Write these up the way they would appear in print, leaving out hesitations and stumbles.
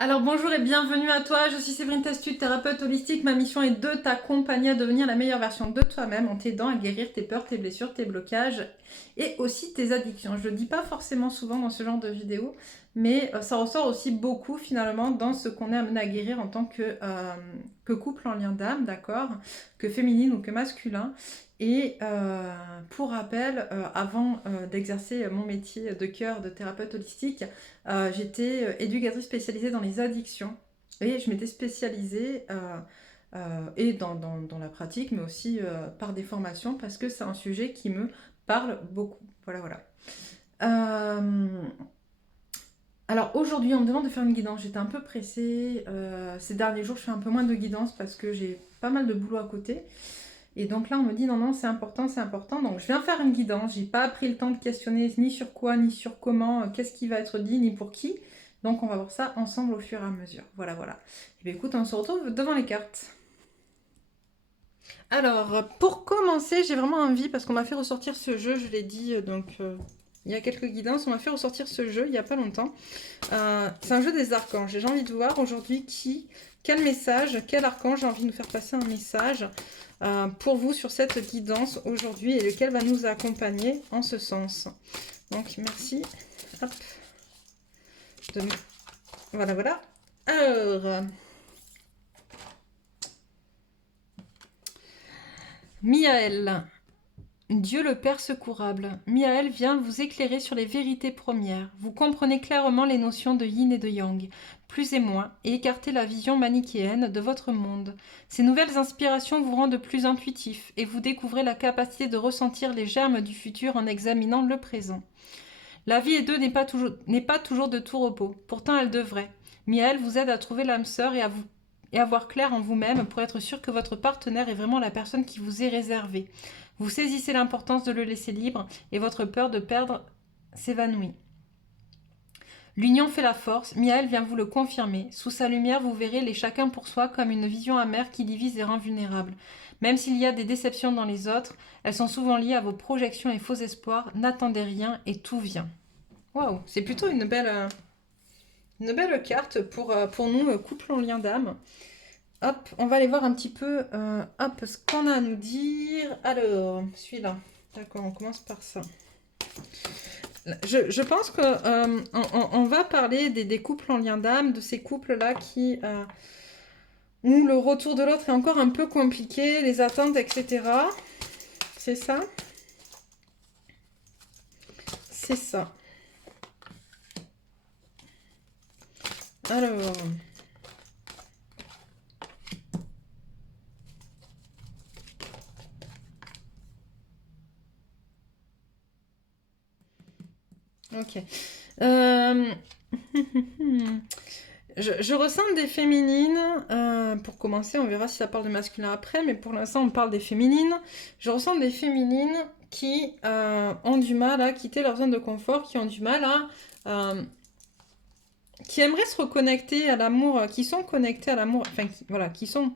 Alors bonjour et bienvenue à toi, je suis Séverine Testu, thérapeute holistique. Ma mission est de t'accompagner à devenir la meilleure version de toi-même en t'aidant à guérir tes peurs, tes blessures, tes blocages et aussi tes addictions. Je le dis pas forcément souvent dans ce genre de vidéo, mais ça ressort aussi beaucoup finalement dans ce qu'on est amené à guérir en tant que couple en lien d'âme, d'accord, que féminine ou que masculin. Et pour rappel, avant d'exercer mon métier de cœur de thérapeute holistique, j'étais éducatrice spécialisée dans les addictions et je m'étais spécialisée et dans la pratique, mais aussi par des formations parce que c'est un sujet qui me parle beaucoup. Voilà, voilà. Alors aujourd'hui, on me demande de faire une guidance. J'étais un peu pressée. Ces derniers jours, je fais un peu moins de guidance parce que j'ai pas mal de boulot à côté. Et donc là, on me dit non, non, c'est important, c'est important. Donc je viens faire une guidance. J'ai pas pris le temps de questionner ni sur quoi, ni sur comment, qu'est-ce qui va être dit, ni pour qui. Donc on va voir ça ensemble au fur et à mesure. Voilà, voilà. Et bien écoute, on se retrouve devant les cartes. Alors, pour commencer, j'ai vraiment envie, parce qu'on m'a fait ressortir ce jeu, je l'ai dit, il y a quelques guidances, on m'a fait ressortir ce jeu il n'y a pas longtemps. C'est un jeu des archanges. Et j'ai envie de voir aujourd'hui quel message, quel archange j'ai envie de nous faire passer un message pour vous sur cette guidance aujourd'hui et lequel va nous accompagner en ce sens. Donc, merci. Hop. Voilà, voilà. Alors, Miaël. Dieu le Père secourable, Miaël vient vous éclairer sur les vérités premières. Vous comprenez clairement les notions de yin et de yang, plus et moins, et écartez la vision manichéenne de votre monde. Ces nouvelles inspirations vous rendent plus intuitif, et vous découvrez la capacité de ressentir les germes du futur en examinant le présent. La vie n'est pas toujours de tout repos, pourtant elle devrait. Miaël vous aide à trouver l'âme sœur et à voir clair en vous-même pour être sûr que votre partenaire est vraiment la personne qui vous est réservée. Vous saisissez l'importance de le laisser libre et votre peur de perdre s'évanouit. L'union fait la force, Miaël vient vous le confirmer. Sous sa lumière, vous verrez les chacun pour soi comme une vision amère qui divise et rend vulnérable. Même s'il y a des déceptions dans les autres, elles sont souvent liées à vos projections et faux espoirs. N'attendez rien et tout vient. Waouh, c'est plutôt une belle carte pour nous, couple en lien d'âme. Hop, on va aller voir un petit peu ce qu'on a à nous dire. Alors, celui-là. D'accord, on commence par ça. Je pense qu'on on va parler des couples en lien d'âme, de ces couples-là où le retour de l'autre est encore un peu compliqué, les attentes, etc. C'est ça? C'est ça. Alors... Ok. Je ressens des féminines. Pour commencer, on verra si ça parle de masculin après, mais pour l'instant, on parle des féminines. Je ressens des féminines qui ont du mal à quitter leur zone de confort, qui ont du mal qui aimeraient se reconnecter à l'amour, qui sont connectés à l'amour, enfin, qui sont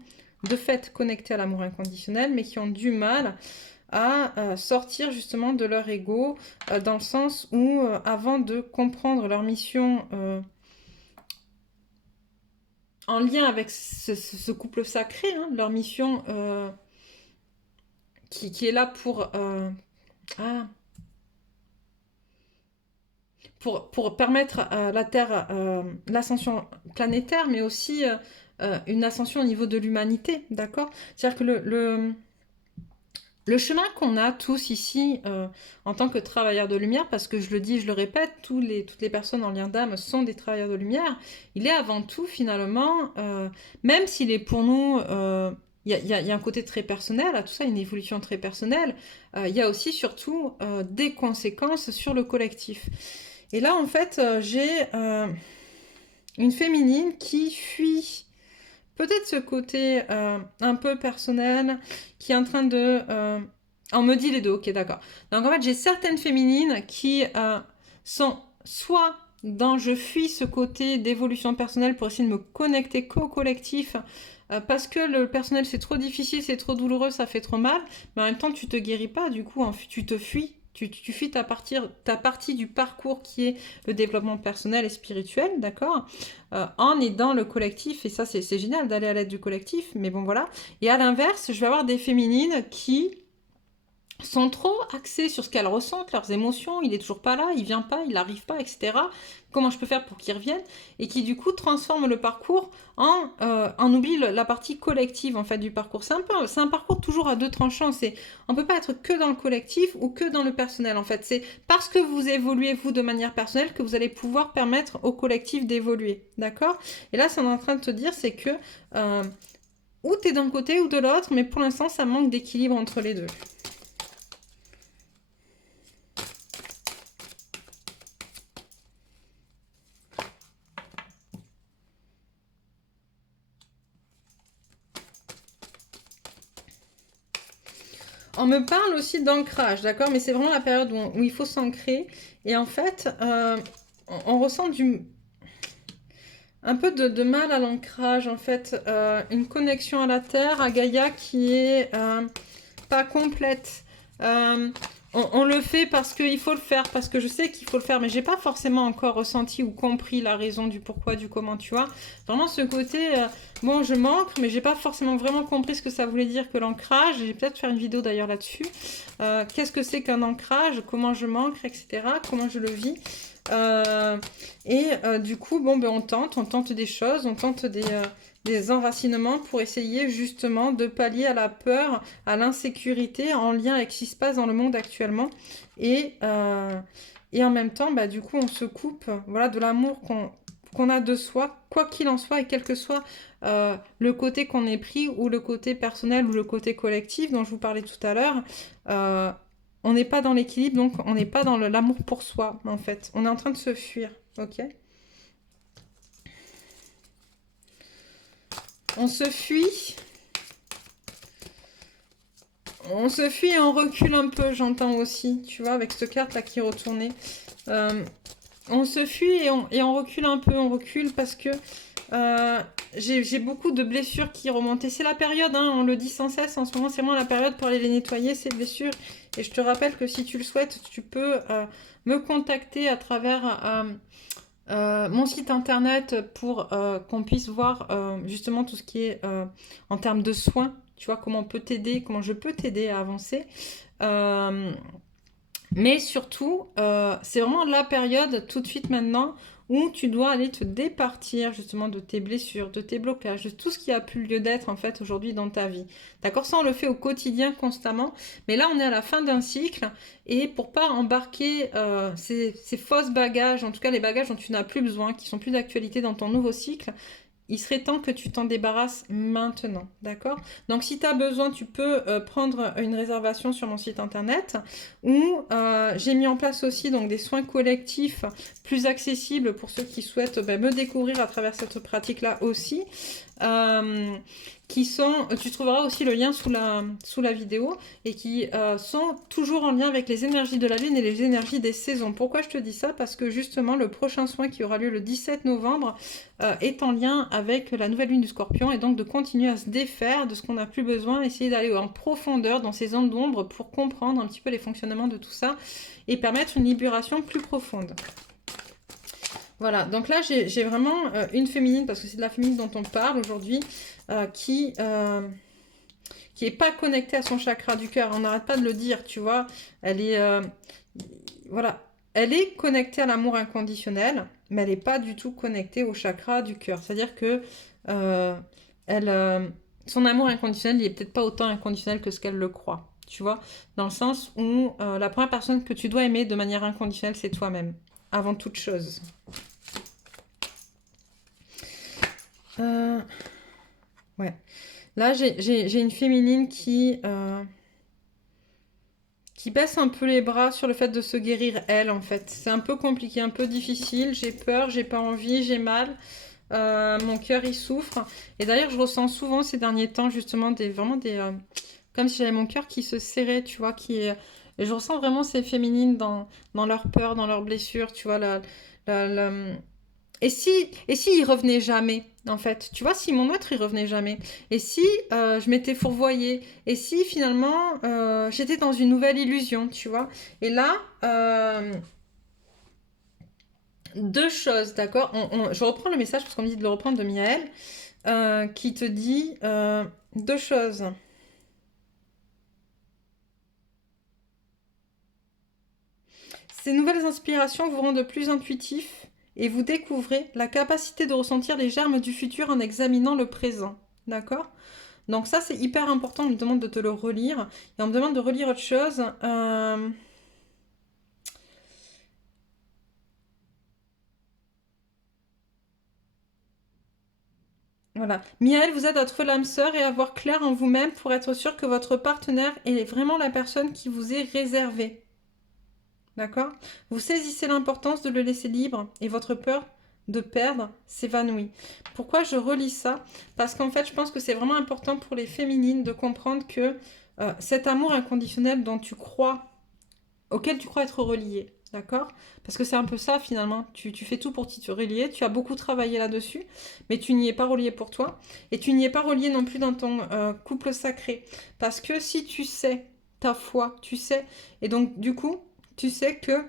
de fait connectés à l'amour inconditionnel, mais qui ont du mal à sortir justement de leur ego, dans le sens où, avant de comprendre leur mission en lien avec ce couple sacré, hein, leur mission qui est là pour permettre à la Terre l'ascension planétaire, mais aussi une ascension au niveau de l'humanité, d'accord? C'est-à-dire que le chemin qu'on a tous ici en tant que travailleurs de lumière, parce que je le dis, je le répète, toutes les personnes en lien d'âme sont des travailleurs de lumière, il est avant tout finalement, même s'il est pour nous, il y a un côté très personnel à tout ça, une évolution très personnelle, il y a aussi surtout des conséquences sur le collectif. Et là en fait, j'ai une féminine qui fuit peut-être ce côté un peu personnel qui est en train de... on me dit les deux, ok, d'accord. Donc en fait, j'ai certaines féminines qui sont soit dans je fuis ce côté d'évolution personnelle pour essayer de me connecter qu'au collectif, parce que le personnel c'est trop difficile, c'est trop douloureux, ça fait trop mal, mais en même temps tu te guéris pas, du coup tu te fuis Tu fuis ta partie du parcours qui est le développement personnel et spirituel, d'accord, en aidant le collectif. Et ça, c'est génial d'aller à l'aide du collectif, mais bon, voilà. Et à l'inverse, je vais avoir des féminines qui sont trop axées sur ce qu'elles ressentent, leurs émotions, il est toujours pas là, il vient pas, il n'arrive pas, etc. Comment je peux faire pour qu'il revienne? Et qui du coup transforment le parcours en oublie la partie collective en fait du parcours. C'est un parcours toujours à deux tranchants. On peut pas être que dans le collectif ou que dans le personnel en fait. C'est parce que vous évoluez vous de manière personnelle que vous allez pouvoir permettre au collectif d'évoluer, d'accord? Et là, c'est en train de te dire, c'est que ou tu es d'un côté ou de l'autre, mais pour l'instant, ça manque d'équilibre entre les deux. On me parle aussi d'ancrage, d'accord? Mais c'est vraiment la période où il faut s'ancrer. Et en fait, on ressent un peu de mal à l'ancrage, en fait. Une connexion à la Terre, à Gaïa, qui est pas complète. On le fait parce qu'il faut le faire, parce que je sais qu'il faut le faire, mais j'ai pas forcément encore ressenti ou compris la raison du pourquoi, du comment, tu vois. Vraiment ce côté, bon, je m'ancre, mais j'ai pas forcément vraiment compris ce que ça voulait dire que l'ancrage. J'ai peut-être faire une vidéo d'ailleurs là-dessus. Qu'est-ce que c'est qu'un ancrage, comment je m'ancre, etc. Comment je le vis. Du coup, bon, ben, on tente des choses, on tente des enracinements pour essayer justement de pallier à la peur, à l'insécurité en lien avec ce qui se passe dans le monde actuellement. Et en même temps, bah, du coup, on se coupe voilà, de l'amour qu'on a de soi, quoi qu'il en soit, et quel que soit le côté qu'on ait pris, ou le côté personnel, ou le côté collectif dont je vous parlais tout à l'heure. On n'est pas dans l'équilibre, donc on n'est pas dans l'amour pour soi, en fait. On est en train de se fuir, ok? On se fuit. On se fuit et on recule un peu, j'entends aussi, tu vois, avec cette carte-là qui est retournée. On se fuit et on recule un peu, on recule parce que j'ai beaucoup de blessures qui remontent. Et c'est la période, hein, on le dit sans cesse, en ce moment, c'est vraiment la période pour aller les nettoyer, ces blessures. Et je te rappelle que si tu le souhaites, tu peux me contacter à travers mon site internet pour qu'on puisse voir justement tout ce qui est en termes de soins. Tu vois, comment on peut t'aider, comment je peux t'aider à avancer. Mais surtout, c'est vraiment la période tout de suite maintenant où tu dois aller te départir justement de tes blessures, de tes blocages, de tout ce qui a pu lieu d'être en fait aujourd'hui dans ta vie. D'accord? Ça, on le fait au quotidien constamment. Mais là, on est à la fin d'un cycle et pour pas embarquer ces fausses bagages, en tout cas les bagages dont tu n'as plus besoin, qui sont plus d'actualité dans ton nouveau cycle, il serait temps que tu t'en débarrasses maintenant, d'accord? Donc si tu as besoin, tu peux prendre une réservation sur mon site internet où j'ai mis en place aussi donc, des soins collectifs plus accessibles pour ceux qui souhaitent me découvrir à travers cette pratique-là aussi. Tu trouveras aussi le lien sous la vidéo et qui sont toujours en lien avec les énergies de la lune et les énergies des saisons. Pourquoi je te dis ça? Parce que justement le prochain soin qui aura lieu le 17 novembre est en lien avec la nouvelle lune du Scorpion et donc de continuer à se défaire de ce qu'on n'a plus besoin, essayer d'aller en profondeur dans ces zones d'ombre pour comprendre un petit peu les fonctionnements de tout ça et permettre une libération plus profonde. Voilà, donc là j'ai vraiment une féminine, parce que c'est de la féminine dont on parle aujourd'hui, qui est pas connectée à son chakra du cœur. On n'arrête pas de le dire, tu vois. Elle est, voilà, elle est connectée à l'amour inconditionnel, mais elle n'est pas du tout connectée au chakra du cœur. C'est-à-dire que son amour inconditionnel, il est peut-être pas autant inconditionnel que ce qu'elle le croit. Tu vois, dans le sens où la première personne que tu dois aimer de manière inconditionnelle, c'est toi-même, avant toute chose. Ouais. Là, j'ai une féminine qui baisse un peu les bras sur le fait de se guérir, elle, en fait. C'est un peu compliqué, un peu difficile. J'ai peur, j'ai pas envie, j'ai mal. Mon cœur, il souffre. Et d'ailleurs, je ressens souvent ces derniers temps, justement, comme si j'avais mon cœur qui se serrait, tu vois, et je ressens vraiment ces féminines dans leur peur, dans leurs blessures, tu vois, et si il revenait jamais, en fait, tu vois, si mon autre il revenait jamais, et si je m'étais fourvoyée, et si finalement j'étais dans une nouvelle illusion, tu vois. Et là, deux choses, d'accord. Je reprends le message parce qu'on me dit de le reprendre de Miaël, qui te dit deux choses. Ces nouvelles inspirations vous rendent plus intuitif et vous découvrez la capacité de ressentir les germes du futur en examinant le présent. D'accord? Donc ça, c'est hyper important. On me demande de te le relire. Et on me demande de relire autre chose. Voilà. Miaël vous aide à trouver l'âme sœur et à voir clair en vous-même pour être sûr que votre partenaire est vraiment la personne qui vous est réservée. D'accord? Vous saisissez l'importance de le laisser libre et votre peur de perdre s'évanouit. Pourquoi je relis ça? Parce qu'en fait, je pense que c'est vraiment important pour les féminines de comprendre que cet amour inconditionnel dont tu crois, auquel tu crois être relié, d'accord? Parce que c'est un peu ça finalement. Tu fais tout pour t'y relier. Tu as beaucoup travaillé là-dessus, mais tu n'y es pas relié pour toi. Et tu n'y es pas relié non plus dans ton couple sacré. Parce que si tu sais ta foi, tu sais, et donc du coup, tu sais que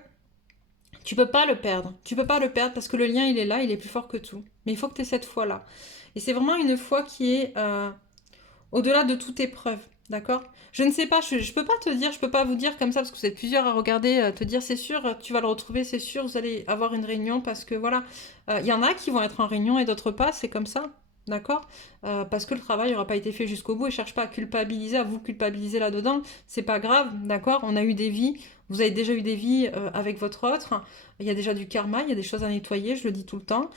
tu peux pas le perdre. Tu peux pas le perdre parce que le lien, il est là, il est plus fort que tout. Mais il faut que tu aies cette foi-là. Et c'est vraiment une foi qui est au-delà de toute épreuve. D'accord? Je ne sais pas, je peux pas te dire, je peux pas vous dire comme ça, parce que vous êtes plusieurs à regarder, te dire c'est sûr, tu vas le retrouver, c'est sûr, vous allez avoir une réunion, parce que voilà, il y en a qui vont être en réunion et d'autres pas, c'est comme ça. D'accord? Parce que le travail n'aura pas été fait jusqu'au bout et cherche pas à culpabiliser, à vous culpabiliser là-dedans. C'est pas grave, d'accord? On a eu des vies, vous avez déjà eu des vies avec votre autre. Il y a déjà du karma, il y a des choses à nettoyer, je le dis tout le temps.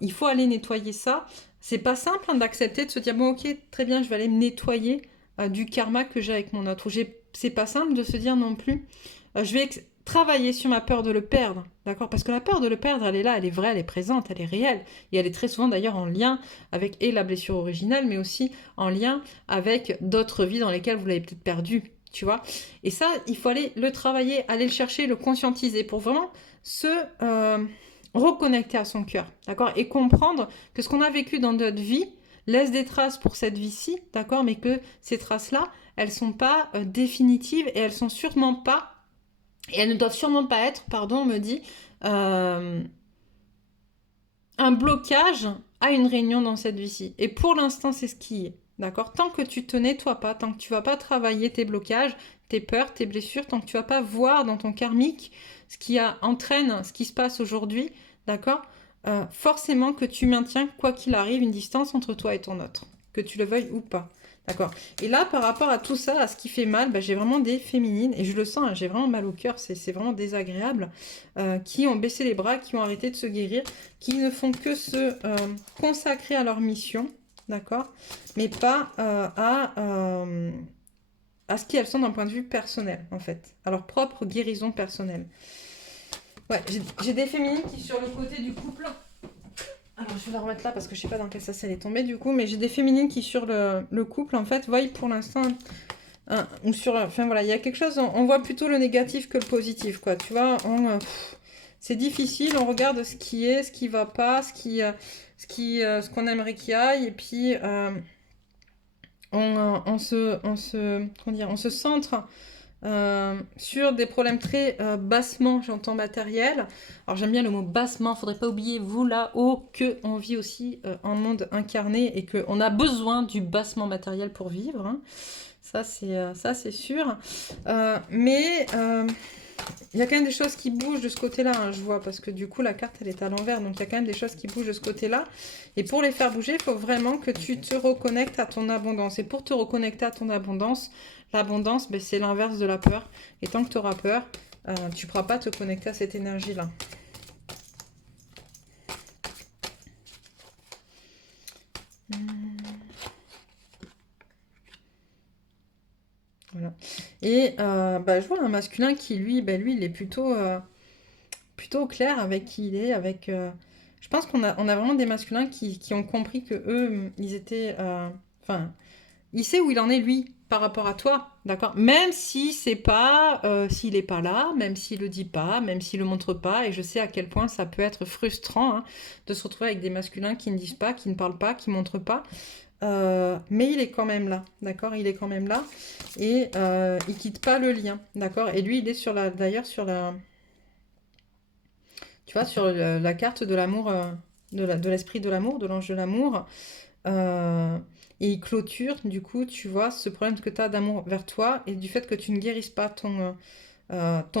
Il faut aller nettoyer ça. C'est pas simple hein, d'accepter, de se dire bon ok, très bien, je vais aller me nettoyer du karma que j'ai avec mon autre. C'est pas simple de se dire non plus, je vais travailler sur ma peur de le perdre, d'accord? Parce que la peur de le perdre, elle est là, elle est vraie, elle est présente, elle est réelle. Et elle est très souvent d'ailleurs en lien avec et la blessure originale, mais aussi en lien avec d'autres vies dans lesquelles vous l'avez peut-être perdu, tu vois? Et ça, il faut aller le travailler, aller le chercher, le conscientiser pour vraiment se reconnecter à son cœur, d'accord? Et comprendre que ce qu'on a vécu dans notre vie laisse des traces pour cette vie-ci, d'accord? Mais que ces traces-là, elles sont pas définitives et elles sont sûrement pas, et elles ne doivent sûrement pas être, pardon, on me dit, euh, un blocage à une réunion dans cette vie-ci. Et pour l'instant, c'est ce qui est. D'accord? Tant que tu te nettoies pas, tant que tu vas pas travailler tes blocages, tes peurs, tes blessures, tant que tu vas pas voir dans ton karmique ce qui entraîne ce qui se passe aujourd'hui, d'accord? Forcément que tu maintiens, quoi qu'il arrive, une distance entre toi et ton autre, que tu le veuilles ou pas. D'accord. Et là, par rapport à tout ça, à ce qui fait mal, bah, j'ai vraiment des féminines, et je le sens, hein, j'ai vraiment mal au cœur, c'est vraiment désagréable, qui ont baissé les bras, qui ont arrêté de se guérir, qui ne font que se consacrer à leur mission, d'accord, mais pas à ce qu'elles sont d'un point de vue personnel, en fait, à leur propre guérison personnelle. Ouais, j'ai des féminines qui, sur le côté du couple, alors je vais la remettre là parce que je sais pas dans quel sens elle est tombée du coup, mais j'ai des féminines qui, sur le couple, en fait, voient pour l'instant, ou sur, enfin voilà, il y a quelque chose, on voit plutôt le négatif que le positif, quoi, tu vois, c'est difficile, on regarde ce qui est, ce qui va pas, ce qu'on aimerait qu'il y aille, et puis comment dire, on se centre sur des problèmes très bassement, j'entends matériel. Alors j'aime bien le mot bassement, faudrait pas oublier, vous là-haut, qu'on vit aussi en monde incarné et qu'on a besoin du bassement matériel pour vivre. Hein. Ça, c'est sûr. Mais il y a quand même des choses qui bougent de ce côté-là, hein, je vois, parce que du coup, la carte, elle est à l'envers. Donc, il y a quand même des choses qui bougent de ce côté-là. Et pour les faire bouger, il faut vraiment que tu te reconnectes à ton abondance. Et pour te reconnecter à ton abondance, l'abondance, ben, c'est l'inverse de la peur. Et tant que tu auras peur, tu ne pourras pas te connecter à cette énergie-là. Voilà. Et bah, je vois un masculin qui, lui, il est plutôt clair avec qui il est, avec... Je pense on a vraiment des masculins qui ont compris que eux, ils étaient... Enfin, il sait où il en est, lui. par rapport à toi, d'accord? Même si c'est pas, s'il est pas là, même s'il le dit pas, même s'il le montre pas, et je sais à quel point ça peut être frustrant hein, de se retrouver avec des masculins qui ne disent pas, qui ne parlent pas, qui montrent pas, mais il est quand même là, d'accord? Il est quand même là et il quitte pas le lien, d'accord? Et lui, il est sur la, d'ailleurs sur la, tu vois, sur la carte de l'amour, de l'esprit de l'amour, de l'ange de l'amour. Euh, et il clôture, du coup, tu vois, ce problème que tu as d'amour vers toi et du fait que tu ne guérisses pas ton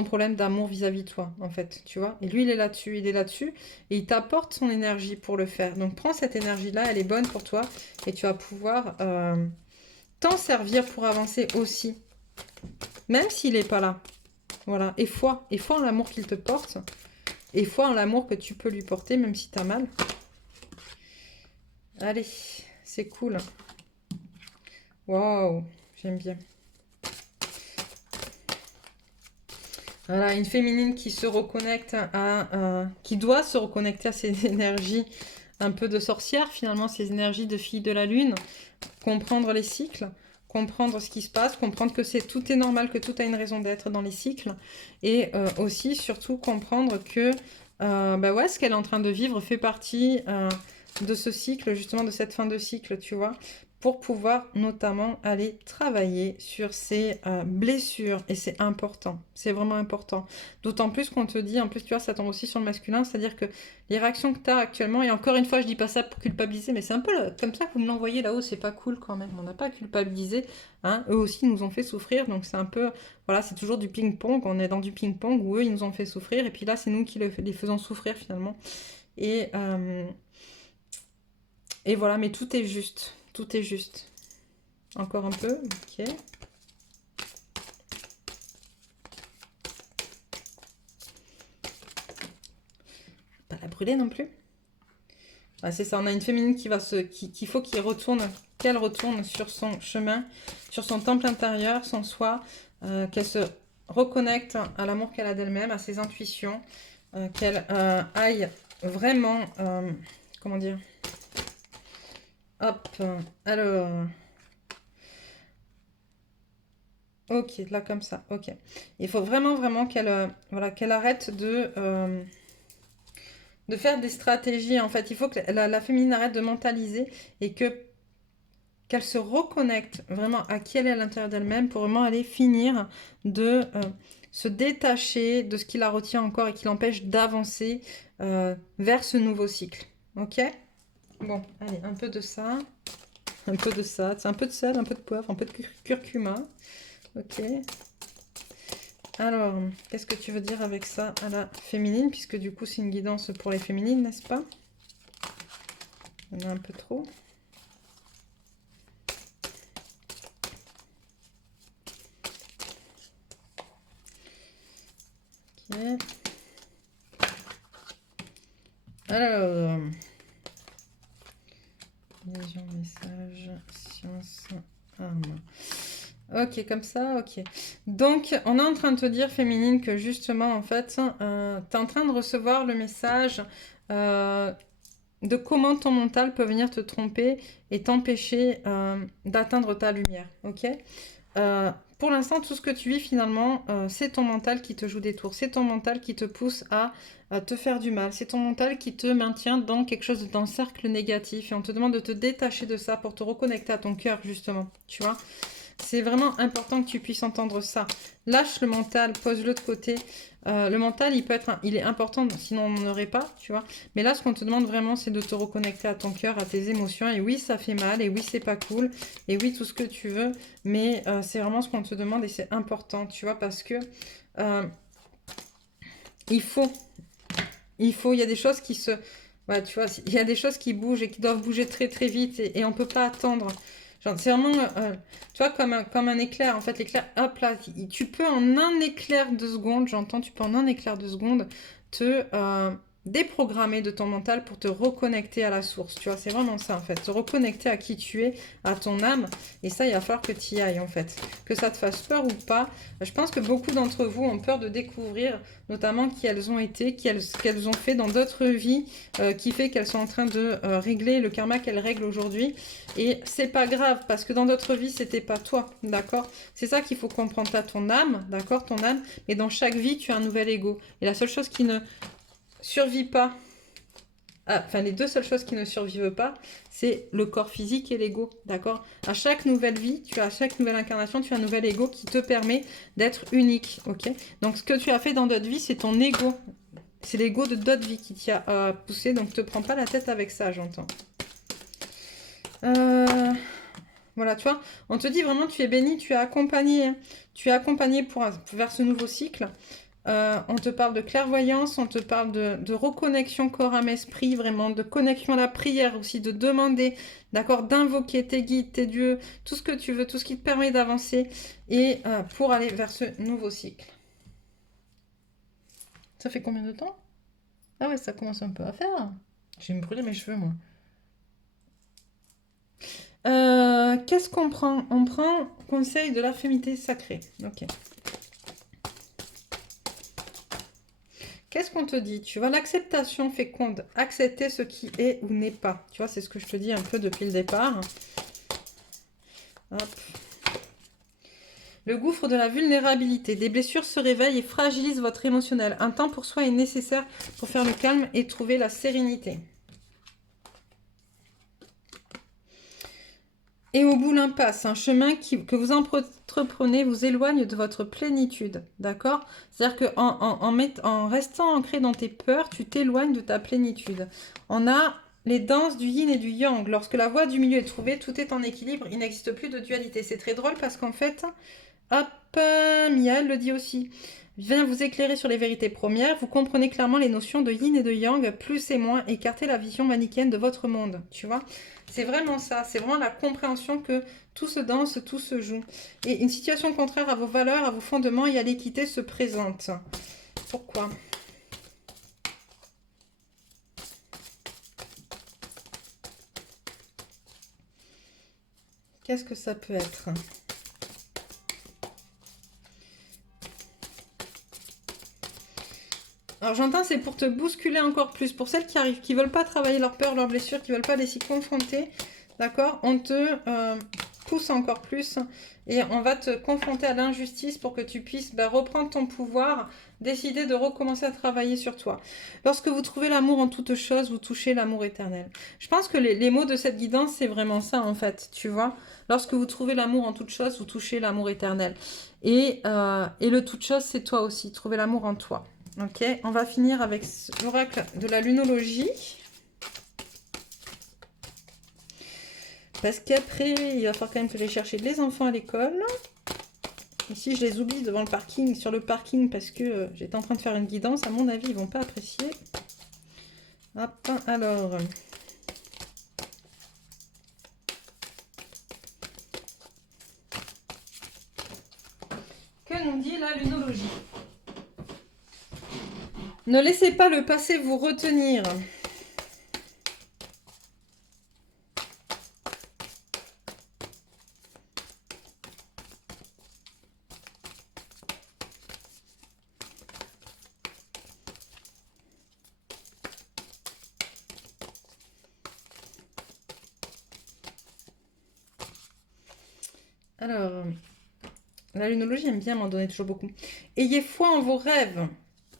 problème d'amour vis-à-vis de toi, en fait, tu vois. Et lui, il est là-dessus, et il t'apporte son énergie pour le faire. Donc, prends cette énergie-là, elle est bonne pour toi, et tu vas pouvoir t'en servir pour avancer aussi, même s'il n'est pas là. Voilà, et foi en l'amour qu'il te porte, et foi en l'amour que tu peux lui porter, même si tu as mal. Allez, c'est cool. Waouh, j'aime bien. Voilà, une féminine qui se reconnecte qui doit se reconnecter à ses énergies un peu de sorcière, finalement, ses énergies de fille de la lune, comprendre les cycles, comprendre ce qui se passe, comprendre que tout est normal, que tout a une raison d'être dans les cycles, et aussi, surtout, comprendre que bah ouais, ce qu'elle est en train de vivre fait partie de ce cycle, justement, de cette fin de cycle, tu vois, pour pouvoir notamment aller travailler sur ses blessures. Et c'est important, c'est vraiment important. D'autant plus qu'on te dit, en plus tu vois, ça tombe aussi sur le masculin, c'est-à-dire que les réactions que tu as actuellement, et encore une fois, je dis pas ça pour culpabiliser, mais c'est un peu comme ça que vous me l'envoyez là-haut, c'est pas cool quand même, on n'a pas culpabilisé, hein. Eux aussi nous ont fait souffrir, donc c'est un peu, voilà, c'est toujours du ping-pong, on est dans du ping-pong où eux ils nous ont fait souffrir, et puis là c'est nous qui les faisons souffrir finalement. Et, euh, et voilà, mais tout est juste. Tout est juste. Encore un peu, ok. Pas la brûler non plus. Ah, c'est ça, on a une féminine qui va qu'il faut qu'elle retourne sur son chemin, sur son temple intérieur, son soi, qu'elle se reconnecte à l'amour qu'elle a d'elle-même, à ses intuitions, qu'elle aille vraiment, comment dire, hop, alors, ok, là comme ça, ok. Il faut vraiment qu'elle voilà, qu'elle arrête de faire des stratégies. En fait, il faut que la féminine arrête de mentaliser et qu'elle se reconnecte vraiment à qui elle est à l'intérieur d'elle-même pour vraiment aller finir de se détacher de ce qui la retient encore et qui l'empêche d'avancer vers ce nouveau cycle. Ok? Bon, allez, un peu de ça. Un peu de ça. C'est un peu de sel, un peu de poivre, un peu de curcuma. Ok. Alors, qu'est-ce que tu veux dire avec ça à la féminine? Puisque du coup, c'est une guidance pour les féminines, n'est-ce pas? Il y en a un peu trop. Ok. Alors, vision, message, science, arme. Ok, comme ça, ok. Donc, on est en train de te dire, féminine, que justement, en fait, tu es en train de recevoir le message de comment ton mental peut venir te tromper et t'empêcher d'atteindre ta lumière, ok? Pour l'instant, tout ce que tu vis finalement, c'est ton mental qui te joue des tours, c'est ton mental qui te pousse à te faire du mal, c'est ton mental qui te maintient dans quelque chose, dans le cercle négatif, et on te demande de te détacher de ça pour te reconnecter à ton cœur, justement, tu vois. C'est vraiment important que tu puisses entendre ça. Lâche le mental, pose-le de côté. Le mental, il est important, sinon on n'en aurait pas, tu vois. Mais là, ce qu'on te demande vraiment, c'est de te reconnecter à ton cœur, à tes émotions. Et oui, ça fait mal, et oui, c'est pas cool, et oui, tout ce que tu veux. Mais c'est vraiment ce qu'on te demande, et c'est important, tu vois, parce que il faut, il y a des choses qui se... Ouais, tu vois, il y a des choses qui bougent et qui doivent bouger très très vite, et on peut pas attendre. C'est vraiment, tu vois, comme un éclair. En fait, l'éclair, hop là, tu peux en un éclair de seconde, j'entends, tu peux en un éclair de seconde te déprogrammer de ton mental pour te reconnecter à la source. Tu vois, c'est vraiment ça en fait. Te reconnecter à qui tu es, à ton âme. Et ça, il va falloir que tu y ailles en fait. Que ça te fasse peur ou pas. Je pense que beaucoup d'entre vous ont peur de découvrir notamment qui elles ont été, qu'elles ont fait dans d'autres vies, qui fait qu'elles sont en train de régler le karma qu'elles règlent aujourd'hui. Et c'est pas grave parce que dans d'autres vies, c'était pas toi, d'accord? C'est ça qu'il faut comprendre. Tu as ton âme, d'accord? Ton âme. Mais dans chaque vie, tu as un nouvel ego. Et la seule chose qui ne survit pas, enfin les deux seules choses qui ne survivent pas, c'est le corps physique et l'ego, d'accord? À chaque nouvelle vie, à chaque nouvelle incarnation, tu as un nouvel ego qui te permet d'être unique, ok? Donc ce que tu as fait dans d'autres vies, c'est ton ego. C'est l'ego de d'autres vies qui t'y a poussé, donc te prends pas la tête avec ça, j'entends. Voilà, tu vois, on te dit vraiment, tu es béni, tu es accompagné. Tu es accompagné vers ce nouveau cycle. On te parle de clairvoyance, on te parle de reconnexion corps, âme, esprit, vraiment, de connexion à la prière aussi, de demander, d'accord, d'invoquer tes guides, tes dieux, tout ce que tu veux, tout ce qui te permet d'avancer et pour aller vers ce nouveau cycle. Ça fait combien de temps? Ah ouais, ça commence un peu à faire. Je vais me brûler mes cheveux, moi. Qu'est-ce qu'on prend? On prend conseil de la féminité sacrée. Ok. Qu'est-ce qu'on te dit? Tu vois, l'acceptation féconde. Accepter ce qui est ou n'est pas. Tu vois, c'est ce que je te dis un peu depuis le départ. Hop. Le gouffre de la vulnérabilité. Des blessures se réveillent et fragilisent votre émotionnel. Un temps pour soi est nécessaire pour faire le calme et trouver la sérénité. Et au bout, l'impasse, un chemin que vous entreprenez vous éloigne de votre plénitude, d'accord? C'est-à-dire qu'en restant ancré dans tes peurs, tu t'éloignes de ta plénitude. On a les danses du yin et du yang. Lorsque la voie du milieu est trouvée, tout est en équilibre, il n'existe plus de dualité. C'est très drôle parce qu'en fait, hop, Mia le dit aussi. Vient vous éclairer sur les vérités premières, vous comprenez clairement les notions de yin et de yang, plus et moins, écartez la vision manichéenne de votre monde, tu vois? C'est vraiment ça, c'est vraiment la compréhension que tout se danse, tout se joue. Et une situation contraire à vos valeurs, à vos fondements et à l'équité se présente. Pourquoi? Qu'est-ce que ça peut être? Alors j'entends, c'est pour te bousculer encore plus. Pour celles qui arrivent, qui ne veulent pas travailler leurs peurs, leurs blessures, qui ne veulent pas les s'y confronter, d'accord? On te pousse encore plus et on va te confronter à l'injustice pour que tu puisses reprendre ton pouvoir, décider de recommencer à travailler sur toi. Lorsque vous trouvez l'amour en toute chose, vous touchez l'amour éternel. Je pense que les mots de cette guidance, c'est vraiment ça en fait, tu vois? Lorsque vous trouvez l'amour en toute chose, vous touchez l'amour éternel. Et le toute chose, c'est toi aussi, trouver l'amour en toi. Ok, on va finir avec l'oracle de la lunologie. Parce qu'après, il va falloir quand même que j'aille chercher les enfants à l'école. Ici, je les oublie devant le parking, sur le parking, parce que j'étais en train de faire une guidance. À mon avis, ils vont pas apprécier. Hop, alors... Que nous dit la lunologie? Ne laissez pas le passé vous retenir. Alors, la lunologie aime bien m'en donner toujours beaucoup. Ayez foi en vos rêves.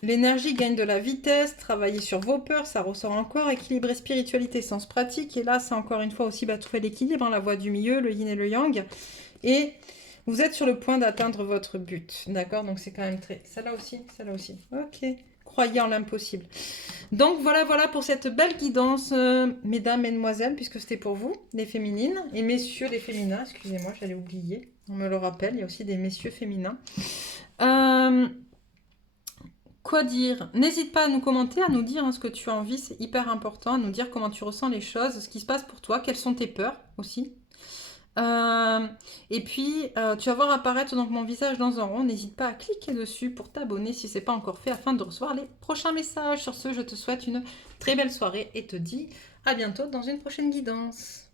L'énergie gagne de la vitesse, travaillez sur vos peurs, ça ressort encore, équilibrer spiritualité, sens pratique. Et là, c'est encore une fois aussi trouver l'équilibre, la voie du milieu, le yin et le yang. Et vous êtes sur le point d'atteindre votre but, d'accord? Donc c'est quand même très... Celle-là aussi, celle-là aussi. Ok. Croyez en l'impossible. Donc voilà pour cette belle guidance, mesdames, mesdemoiselles, puisque c'était pour vous, les féminines, et messieurs, les féminins, excusez-moi, j'allais oublier, on me le rappelle, il y a aussi des messieurs féminins. Quoi dire? N'hésite pas à nous commenter, à nous dire ce que tu as envie, c'est hyper important, à nous dire comment tu ressens les choses, ce qui se passe pour toi, quelles sont tes peurs aussi. Et puis, tu vas voir apparaître donc mon visage dans un rond. N'hésite pas à cliquer dessus pour t'abonner si ce n'est pas encore fait afin de recevoir les prochains messages. Sur ce, je te souhaite une très belle soirée et te dis à bientôt dans une prochaine guidance.